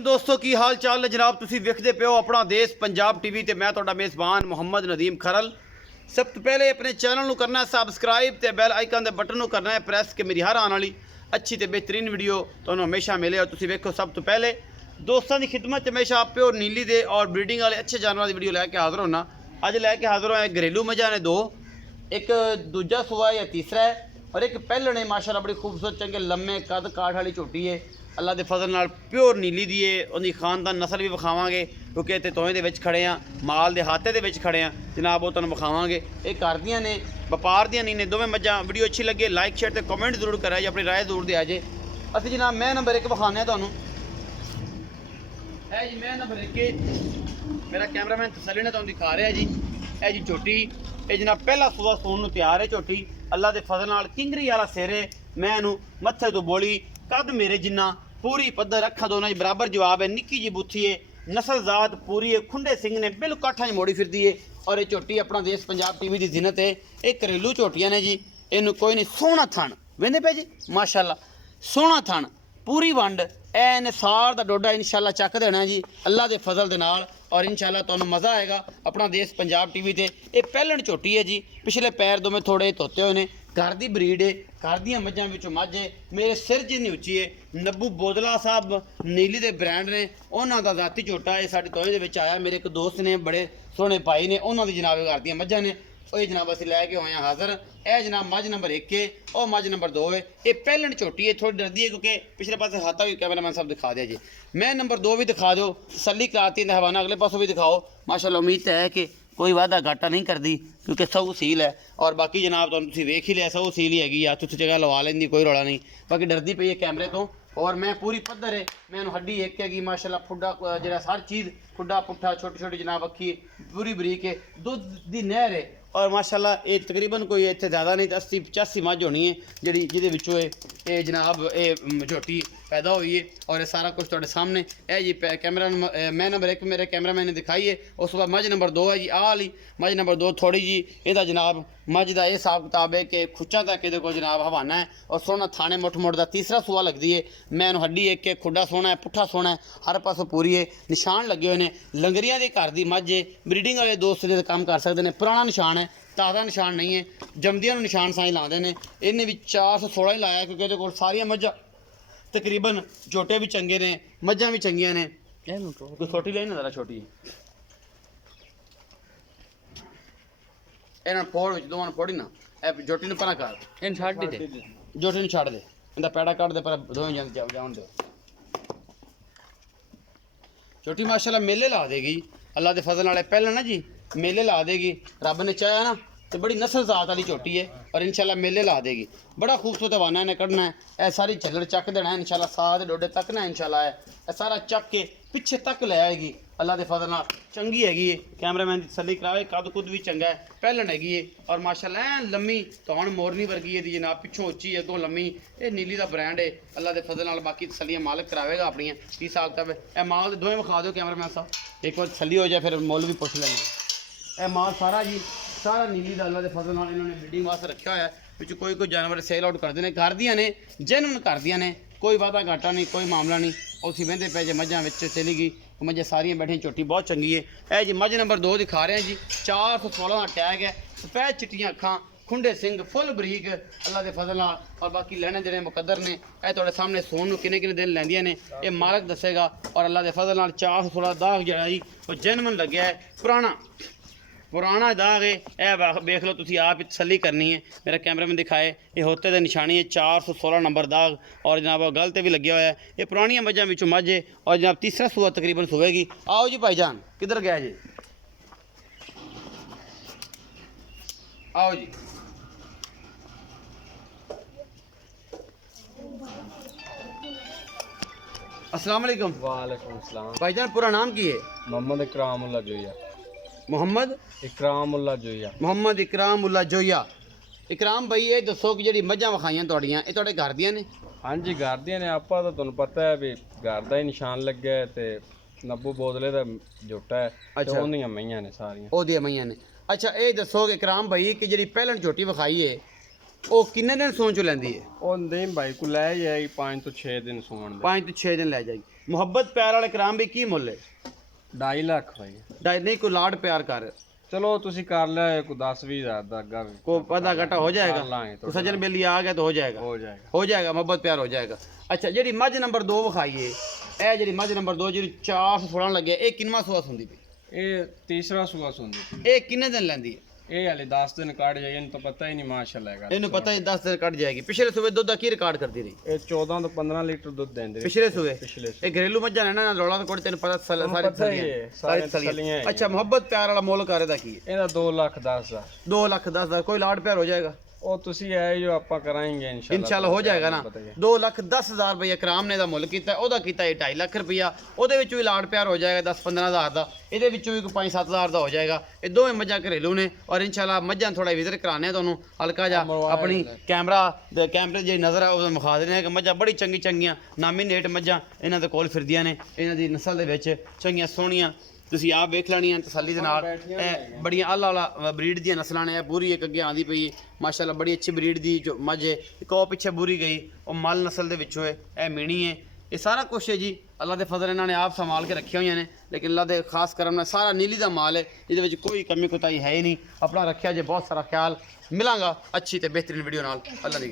ਦੋਸਤੋ ਕੀ ਹਾਲ ਚਾਲ ਹੈ ਜਨਾਬ। ਤੁਸੀਂ ਵੇਖਦੇ ਪਿਓ ਆਪਣਾ ਦੇਸ਼ ਪੰਜਾਬ ਟੀਵੀ ਤੇ ਮੈਂ ਤੁਹਾਡਾ ਮੇਜ਼ਬਾਨ ਮੁਹੰਮਦ ਨਦੀਮ ਖਰਲ। ਸਭ ਤੋਂ ਪਹਿਲੇ ਆਪਣੇ ਚੈਨਲ ਨੂੰ ਕਰਨਾ ਸਬਸਕ੍ਰਾਈਬ ਤੇ ਬੈਲ ਆਈਕਨ ਦੇ ਬਟਨ ਨੂੰ ਕਰਨਾ ਹੈ ਪ੍ਰੈਸ ਕਿ ਮੇਰੀ ਹਰ ਆਉਣ ਵਾਲੀ ਅੱਛੀ ਤੇ ਬਿਹਤਰੀਨ ਵੀਡੀਓ ਤੁਹਾਨੂੰ ਹਮੇਸ਼ਾ ਮਿਲੇ। ਔਰ ਤੁਸੀਂ ਵੇਖੋ ਸਭ ਤੋਂ ਪਹਿਲੇ ਦੋਸਤਾਂ ਦੀ ਖਿਦਮਤ 'ਚ ਹਮੇਸ਼ਾ ਪਿਓਰ ਨੀਲੀ ਦੇ ਔਰ ਬਰੀਡਿੰਗ ਵਾਲੇ ਅੱਛੇ ਜਾਨਵਰਾਂ ਦੀ ਵੀਡੀਓ ਲੈ ਕੇ ਹਾਜ਼ਰ ਹੋਣਾ। ਅੱਜ ਲੈ ਕੇ ਹਾਜ਼ਰ ਹੋਇਆ ਘਰੇਲੂ ਮੱਝਾਂ ਨੇ ਦੋ, ਇੱਕ ਦੂਜਾ ਸੂਆ ਜਾਂ ਤੀਸਰਾ ਹੈ और एक पहले ने माशाल्लाह बड़ी खूबसूरत चंगे लम्बे कद काठ वाली झोटी है। अल्लाह के फजल नाल प्योर नीली दी है। उनकी खानदान नस्ल भी विखावांगे क्योंकि इतने तोहें दे विच खड़े हाँ, माल दे हाथे दे विच खड़े हाँ जनाब, वो तुहानूं विखावांगे। ये घर दियां ने, व्यापार दियां नहीं ने, दोवें मज्जां। वीडियो अच्छी लगे लाइक शेयर ते कमेंट जरूर करा जी, अपनी राय जरूर दिया जे। असीं जनाब मैं नंबर 1 विखाने तुहानूं है जी। मैं नंबर 1 मेरा कैमरामैन तसल्ली ने तुहानूं दिखा रहा जी। है जी झोटी, ये जनाब पहला सूआ सूण नूं तैयार है झोटी। अल्लाह के फजल नाल किंगरी वाला सिर है। मैं इनू मत्थे तो बोली कद मेरे जिन्ना पूरी पद्धर अखा दोनों बराबर जवाब है। निक्की जी बुथी है, नस्ल जात पूरी है, खुंडे सिंह ने बिल्कुल काठा च मोड़ी फिरती है। और ये झोटी अपना देश पंजाब टीवी की जिन्नत है। ये घरेलू झोटियां ने जी। इनू कोई नहीं, सोहना थण वेंदे पे जी माशाल्लाह, सोहना थण पूरी वंड एन सार का डोडा इंशाल्लाह चक देना जी अल्लाह के फजल के नाल। और इंशाल्लाह तुहानूं मज़ा आएगा अपना देश पंजाब टीवी ते। ये पहलन झोटी है जी, पिछले पैर दोवें थोड़े धोते हुए ने। घर की ब्रीड है, घर दी मझां विचों मझ है। मेरे सिर जिन्नी उच्ची है। नब्बू बोदला साहब नीली दे ब्रांड ने, उन्हों का जाती झोटा है। साडी तोहे दे विच आया, मेरे एक दोस्त ने बड़े सोहने भाई ने, उन्हों दी जनाब घर दी मझां ने। ये जनाब असीं लैके होए हां हाज़र। यह जनाब मझ नंबर 1 है और मझ नंबर 2 है। ये पहलन झोटी है, थोड़ी डरदी है क्योंकि पिछले पासे हाथा भी कैमरामैन साहब दिखा दिया जी। मैं नंबर 2 भी दिखा दो, तसल्ली कराती है। हवाना अगले पासों भी दिखाओ माशाल्लाह। उम्मीद है कि कोई वादा घाटा नहीं करती क्योंकि सौ सील है। और बाकी जनाब तुसीं वेख ही लिया, सौ सील ही हैगी, हत्थ उत्थे जगह लवा लेंदी, कोई रौला नहीं। बाकी डरदी पई है कैमरे तो। और मैं पूरी पद्धर है, मैं हड्डी एक हैगी माशाल्लाह। फुड्डा जरा हर चीज़ फुड्डा पुट्ठा छोटी छोटी जनाब अखी पूरी बरीक है, दुध की नहर है। और माशाल्लाह ये तकरीबन कोई इतने ज़्यादा नहीं 80-85 मझ होनी है जी जिहदे ये जनाब ये झोटी पैदा हुई है। और ये सारा कुछ तुहाडे सामने है जी। कैमरा मैं नंबर 1 मेरे कैमरामैन ने दिखाई है। उस बाद मझ नंबर 2 है जी, आह वाली मझ नंबर 2 थोड़ी जी इहदा जनाब मझ का यह हिसाब किताब है कि खुच्चा तक ये को जनाब हवाना है। और सोहना थाने मुठ मुठ का तीसरा सूआ लगती है। मैं हड्डी एक खुड्डा सोहना है, पुट्ठा सोहना है, हर पासों पूरी है। निशान लगे हुए हैं, लंगरियां के घर की मझ है। ब्रीडिंग वाले दोस्त जो काम कर सकते हैं। पुराना निशान है, ताज़ा निशान नहीं है। जमदियां निशान साई लाते हैं। इन्हें भी 416 ही लाया क्योंकि ये सारिया मझां तकरीबन झोटे भी चंगे ने, मझां भी चंगियां ने। कोई छोटी लेनी ज़रा छोटी इन्होंने फोड़ दोवां फोड़ी ना झोटी ने परा कर इन छड़ दे, झोटी ने छड़ दे, इनका पैड़ा कट दे पर दोवें जान दो। झोटी माशाल्लाह मेले ला देगी अल्लाह के फजल नाल। पहले ना जी मेले ला देगी, रब ने चाहा ना तो बड़ी नस्ल जात वाली झोटी है। और इंशाल्लाह मेले ला देगी। बड़ा खूबसूरत हवाना इन्हें कढ़ना है। यह सारी झल्लर चक देना है इंशाल्लाह, साथ डोडे तक ना इंशाल्लाह है सारा चक के पिछे तक ले आएगी अल्लाह के फजल नाल। चंगी हैगी है, कैमरामैन की तसल्ली करावे, कद कुद भी चंगा है, पहलन हैगी है। और माशाल्लाह लम्मी तौण मोरनी वर्गी है जनाब, पिछों उच्ची अगों लम्मी। ये नीली का ब्रांड है अल्लाह के फजल नाल। बाकी तसल्लियां मालिक करावेगा अपनियां की हिसाब किताब है। यह माल दोवें विखा दो कैमरामैन साहब, एक बार तसल्ली हो जाए फिर मुल भी पुछ लेंगे। यह माल सारा जी सारा नीली का अल्लाह के फजल नाल इन्होंने ब्रीडिंग वास्ते रखा हुआ है। पिछू कोई जानवर सेल आउट करते हैं, घर दियां ने, जेन्युइन घर दियां ने, कोई वादा घाटा नहीं, कोई मामला नहीं। उसी बहते पे जे मझां चली गई, मझां सारियां बैठियां, झोटी बहुत चंगी है। यह जी मझ नंबर 2 दिखा रहे हैं जी। 416 का टैग है, सफेद चिट्टियां अखां, खुंडे सिंह फुल बरीक अल्लाह के फजल नाल। और बाकी लैने जेह्ड़े मुकद्दर ने यह तुहाडे सामने सोन नूं किन्ने किन्ने दिन लैंदियां ने, ये मालक दसेगा। और अल्लाह के फजल नाल 416 दाग जिहड़ा जी वो जेन्युइन लग्या है, पुराना दाग है। यह देख लो, तुसी आप ही तसल्ली करनी है। मेरा कैमरामैन दिखाए, ये होते दे निशानी है 416 नंबर दाग। और जनाब गल ते भी लग्या हुआ है। ये पुरानियां मझां विचों मझ है। और जनाब तीसरा सूआ तकरीबन सुवेगी। आओ जी भाईजान, किधर गया जी, आओ जी। अस्सलाम वालेकुम। वालेकुम सलाम। भाईजान पूरा नाम की है? मोहम्मद इकराम उल्ला जोया। मोहम्मद इकराम उल्ला जोया। मोहम्मद इकराम उल्ला जोया। इकराम भाई ये दसो कि जी मझां विखाइयां तुहाडियां ये तुहाडे घर दियां ने? हाँ जी घर दियां ने। आपा तो तुहानूं पता है भी घर का ही निशान लग्या है ते नब्बू बोदले का झोटा है। अच्छा, उहदियां मईयां ने सारियां, ओहदियां मईयां ने। अच्छा ये दसो कि इकराम भाई कि जी पहलन झोटी विखाई है वो किन्ने दिन सूण चो लैंदी है? ਉਹ ਨਦੀਮ ਭਾਈ ਕੋ ਲੈ ਜਾਏਗੀ 5 ਤੋਂ 6 ਦਿਨ ਸੂਣ ਦੇ। 5 ਤੋਂ 6 दिन लै जाएगी। ਮੁਹੱਬਤ ਪਿਆਰ ਵਾਲੇ ਕਰਾਮ ਵੀ ਕੀ ਮੁੱਲ ਹੈ 2.5 ਲੱਖ ਭਾਈ। ਨਹੀਂ ਕੋਈ ਲਾਡ ਪਿਆਰ ਕਰ ਚਲੋ ਤੁਸੀਂ ਕਰ ਲਿਆ ਕੋਈ 10-20 ਹਜ਼ਾਰ ਦਾ ਅੱਗਾ ਵੀ को आधा घटा हो जाएगा कर लाएंगे तो सजन बेली आ गया तो ਹੋ ਜਾਏਗਾ। हो जाएगा मोहब्बत प्यार हो जाएगा। अच्छा जी मझ नंबर 2 विखाइए ए जी मझ नंबर 2 जी 416 लगे ये किनवा सुआ सुंदी पई ਇਹ ਤੀਸਰਾ ਸੂਆ ਸੁੰਦੀ ये किन्ने दिन लेंदी है ਇਹ ਹਲੇ 10 ਦਿਨ ਕੱਢ ਜਾਏ ਇਹਨੂੰ ਤਾਂ ਪਤਾ ਹੀ ਨਹੀਂ ਮਾਸ਼ਾਅੱਲਾ ਹੈਗਾ। ਇਹਨੂੰ ਪਤਾ ਹੀ 10 ਦਿਨ ਕੱਢ ਜਾਏਗੀ। ਪਿਛਲੇ ਸੂਬੇ ਦੁੱਧ ਦਾ ਕੀ ਰਿਕਾਰਡ ਕਰਦੀ ਰਹੀ ਇਹ 14 ਤੋਂ 15 ਲੀਟਰ ਦੁੱਧ ਦਿੰਦੇ ਨੇ। ਪਿਛਲੇ ਸੂਬੇ ਪਿਛਲੇ ਇਹ ਘਰੇਲੂ ਮੱਝਾਂ ਨੇ ਨਾ ਰੌਲਾ ਕੋਲ ਤੈਨੂੰ ਪਤਾ ਸਾਰੀ ਪਤਾ ਹੀ ਹੈ, ਸਾਰੀ ਸਲੀਆਂ ਹੈ। ਅੱਛਾ ਮੁਹੱਬਤ ਪਿਆਰ ਵਾਲਾ ਮੁੱਲ ਕਰੇ ਦਾ ਕੀ ਹੈ ਇਹਦਾ 2 ਲੱਖ 10 ਹਜ਼ਾਰ। 2 ਲੱਖ 10 ਹਜ਼ਾਰ ਕੋਈ ਲਾਡ ਪਿਆਰ ਹੋ ਜਾਏਗਾ ਉਹ ਤੁਸੀਂ ਆਏ ਜੋ ਆਪਾਂ ਕਰਾਂਗੇ इंशाल्लाह हो जाएगा ना। 2 ਲੱਖ 10 ਹਜ਼ਾਰ ਰੁਪਏ ਇਕਰਾਮ ਨੇ ਦਾ ਮੁੱਲ ਕੀਤਾ ਉਹਦਾ ਕੀਤਾ ਇਹ 2.5 ਲੱਖ ਰੁਪਇਆ ਉਹਦੇ ਵਿੱਚ ਵੀ ਲਾਡ ਪਿਆਰ ਹੋ ਜਾਏਗਾ 10-15 ਹਜ਼ਾਰ ਦਾ ਇਹਦੇ ਵਿੱਚੋਂ ਵੀ ਕੋਈ 5-7 ਹਜ਼ਾਰ ਦਾ ਹੋ ਜਾਏਗਾ। ਇਹ ਦੋਵੇਂ ਮੱਝਾਂ ਘਰੇਲੂ ਨੇ ਔਰ ਇੰਸ਼ਾਅੱਲਾ ਮੱਝਾਂ ਥੋੜਾ ਵਿਜ਼ਿਟ ਕਰਾਣੇ ਆ ਤੁਹਾਨੂੰ ਹਲਕਾ ਜਾ ਆਪਣੀ ਕੈਮਰੇ ਜਿਹੜੀ ਨਜ਼ਰ ਆ ਉਹ ਵਿਖਾ ਦੇਣੇ ਆ ਕਿ ਮੱਝਾਂ ਬੜੀ ਚੰਗੀਆਂ ਨਾਮੀਨੇਟ ਮੱਝਾਂ ਇਹਨਾਂ ਦੇ ਕੋਲ ਫਿਰਦੀਆਂ ਨੇ। ਇਹਨਾਂ ਦੀ ਨਸਲ ਦੇ ਵਿੱਚ ਚੰਗੀਆਂ ਸੋਹਣੀਆਂ ਤੁਸੀਂ ਆਪ ਵੇਖ ਲੈਣੀਆਂ ਤਸੱਲੀ ਦੇ ਨਾਲ। ਇਹ ਬੜੀਆਂ ਆਲਾ ਆਲਾ ਬਰੀਡ ਦੀਆਂ ਨਸਲਾਂ ਨੇ। ਇਹ ਬੂਰੀ ਇੱਕ ਅੱਗੇ ਆਂਦੀ ਪਈ ਮਾਸ਼ਾਅੱਲਾ ਬੜੀ ਅੱਛੀ ਬਰੀਡ ਦੀ ਜੋ ਮੱਝ ਹੈ। ਇੱਕ ਉਹ ਪਿੱਛੇ ਬੂਰੀ ਗਈ ਉਹ ਮਲ ਨਸਲ ਦੇ ਵਿੱਚੋਂ ਹੈ। ਇਹ ਮੀਣੀ ਹੈ। ਇਹ ਸਾਰਾ ਕੁਛ ਹੈ ਜੀ ਅੱਲਾ ਦੇ ਫਜ਼ਲ ਇਹਨਾਂ ਨੇ ਆਪ ਸੰਭਾਲ ਕੇ ਰੱਖੀਆਂ ਹੋਈਆਂ ਨੇ ਲੇਕਿਨ ਅੱਲਾ ਦੇ ਖਾਸ ਕਰਮ ਨਾਲ ਸਾਰਾ ਨੀਲੀ ਦਾ ਮਾਲ ਹੈ। ਇਹਦੇ ਵਿੱਚ ਕੋਈ ਕਮੀ ਕੁਤਾਈ ਹੈ ਹੀ ਨਹੀਂ। ਆਪਣਾ ਰੱਖਿਆ ਜੇ ਬਹੁਤ ਸਾਰਾ ਖਿਆਲ। ਮਿਲਾਂਗਾ ਅੱਛੀ ਤੇ ਬਿਹਤਰੀਨ ਵੀਡੀਓ ਨਾਲ। ਅੱਲਾ ਦੀ